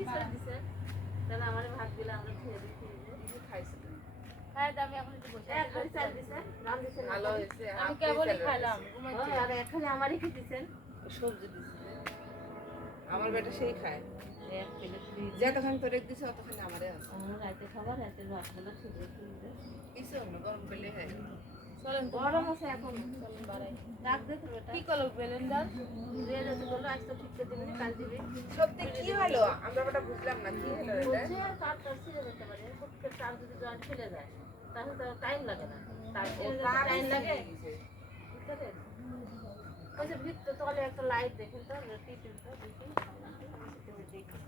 খিচুড়ি দিছে তাহলে আমারে ভাত দিলে আমরা খেয়ে দেখি কি খাইছি হ্যাঁ আমি এখন একটু বসে এক খালি চাল দিছে রান দিছে ভালো হয়েছে আমি কেবলই খাইলাম ঘুমাইছি আর এখানে আমারই কি দিছেন সবজি দিছে আমার বেটা সেই খায় এক প্লেট যতক্ষণ তোরে দিছে ততক্ষণ আমারে আছে রাতে খাবার রাতে ভাতগুলো ছিড়ে ছিড়ে কিছু না গরম পেলে হয় চলেন গরম আছে এখন চলেন বাড়াই ডাক দে তো বেটা কি করব বেলেন্ডার রেড আছে বলো আজ তো ঠিক করে দিবি কাল দিবি সত্যি কি হলো আমরা ওটা বুঝলাম না কি হলো এটা বুঝছে কাটটা ছিড়ে যেতে পারে প্রত্যেক তার যদি জয়েন্ট ফেলে যায় তাহলে তো টাইম লাগে না তার টাইম লাগে বুঝতে পেরেছ ওই যে ভিতরে তলে একটা লাইট দেখেন তো টিপিটা দেখি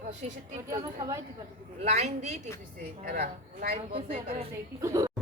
ও সিসিটিভি আমরা সবাই টিপাটিপি লাইন দিয়ে টিপিছে এরা লাইন বন্ধ করে